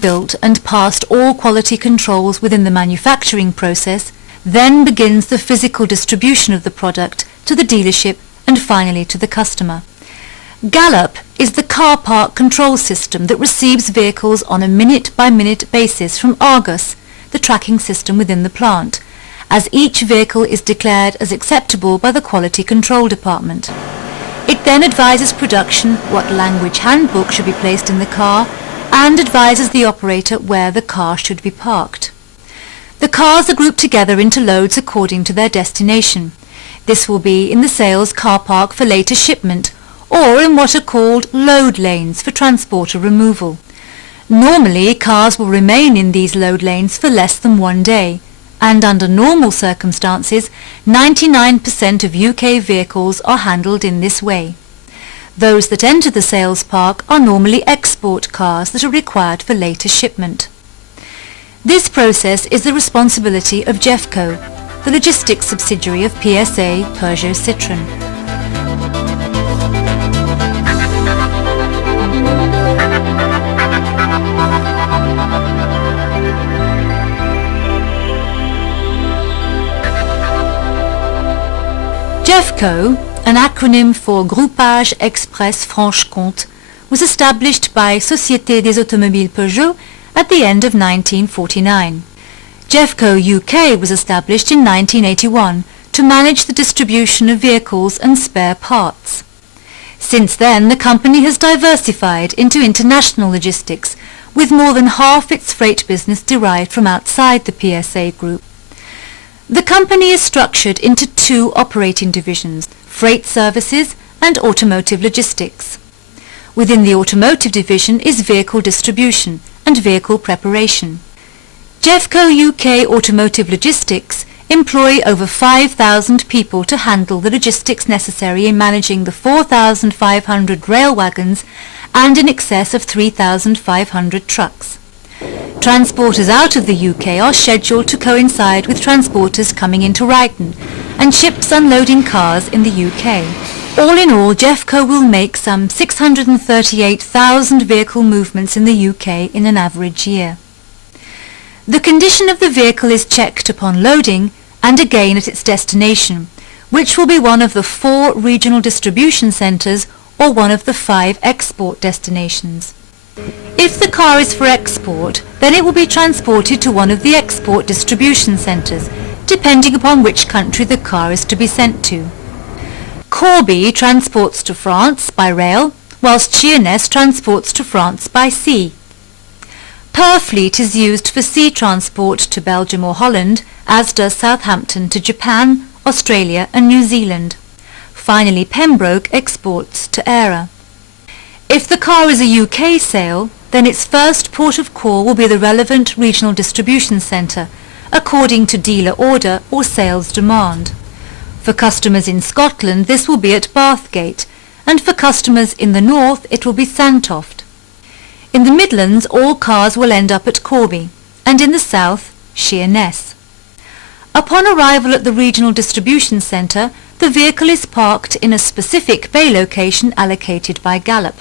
built and passed all quality controls within the manufacturing process, then begins the physical distribution of the product to the dealership and finally to the customer. Gallup is the car park control system that receives vehicles on a minute-by-minute basis from Argus, the tracking system within the plant, as each vehicle is declared as acceptable by the Quality Control Department. It then advises production what language handbook should be placed in the car and advises the operator where the car should be parked. The cars are grouped together into loads according to their destination. This will be in the sales car park for later shipment or in what are called load lanes for transporter removal. Normally, cars will remain in these load lanes for less than 1 day, and under normal circumstances, 99% of UK vehicles are handled in this way. Those that enter the sales park are normally export cars that are required for later shipment. This process is the responsibility of Jeffco, the logistics subsidiary of PSA Peugeot Citroën. Jeffco, an acronym for Groupage Express Franche-Comté, was established by Société des Automobiles Peugeot at the end of 1949. Jeffco UK was established in 1981 to manage the distribution of vehicles and spare parts. Since then, the company has diversified into international logistics, with more than half its freight business derived from outside the PSA group. The company is structured into 2 operating divisions, Freight Services and Automotive Logistics. Within the Automotive division is Vehicle Distribution and Vehicle Preparation. Jeffco UK Automotive Logistics employ over 5,000 people to handle the logistics necessary in managing the 4,500 rail wagons and in excess of 3,500 trucks. Transporters out of the UK are scheduled to coincide with transporters coming into Ryton and ships unloading cars in the UK. All in all, Jeffco will make some 638,000 vehicle movements in the UK in an average year. The condition of the vehicle is checked upon loading and again at its destination, which will be one of the 4 regional distribution centres or one of the 5 export destinations. If the car is for export, then it will be transported to one of the export distribution centres, depending upon which country the car is to be sent to. Corby transports to France by rail, whilst Sheerness transports to France by sea. Purfleet is used for sea transport to Belgium or Holland, as does Southampton to Japan, Australia and New Zealand. Finally, Pembroke exports to Eire. If the car is a UK sale, then its first port of call will be the relevant regional distribution centre, according to dealer order or sales demand. For customers in Scotland, this will be at Bathgate, and for customers in the north, it will be Sandtoft. In the Midlands, all cars will end up at Corby, and in the south, Sheerness. Upon arrival at the regional distribution centre, the vehicle is parked in a specific bay location allocated by Gallup.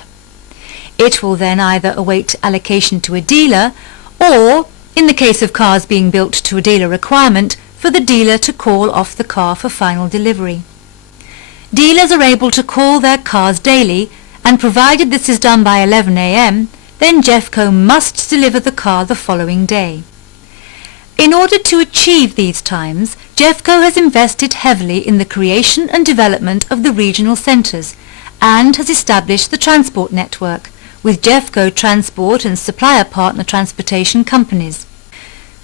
It will then either await allocation to a dealer or, in the case of cars being built to a dealer requirement, for the dealer to call off the car for final delivery. Dealers are able to call their cars daily, and provided this is done by 11 a.m, then Jeffco must deliver the car the following day. In order to achieve these times, Jeffco has invested heavily in the creation and development of the regional centres and has established the transport network, with Jeffco Transport and supplier partner transportation companies.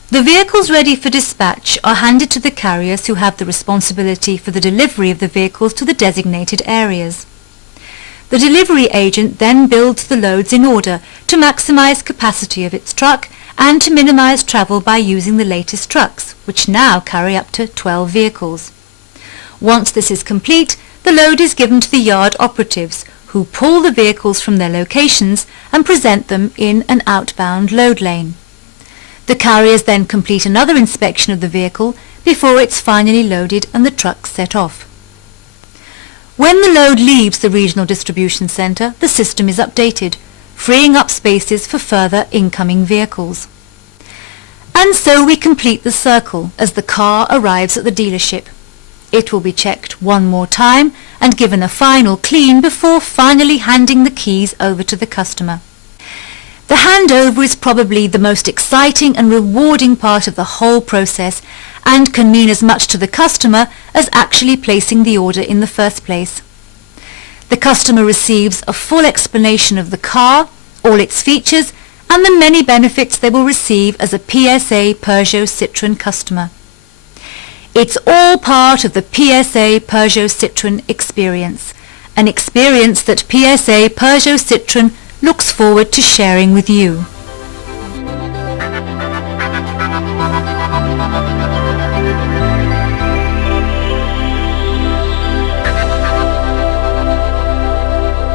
The vehicles ready for dispatch are handed to the carriers who have the responsibility for the delivery of the vehicles to the designated areas. The delivery agent then builds the loads in order to maximise capacity of its truck and to minimise travel by using the latest trucks, which now carry up to 12 vehicles. Once this is complete, the load is given to the yard operatives, who pull the vehicles from their locations and present them in an outbound load lane. The carriers then complete another inspection of the vehicle before it's finally loaded and the truck set off. When the load leaves the regional distribution centre, the system is updated, freeing up spaces for further incoming vehicles. And so we complete the circle as the car arrives at the dealership. It will be checked one more time and given a final clean before finally handing the keys over to the customer. The handover is probably the most exciting and rewarding part of the whole process and can mean as much to the customer as actually placing the order in the first place. The customer receives a full explanation of the car, all its features, and the many benefits they will receive as a PSA Peugeot Citroën customer. It's all part of the PSA Peugeot Citroën experience, an experience that PSA Peugeot Citroën looks forward to sharing with you.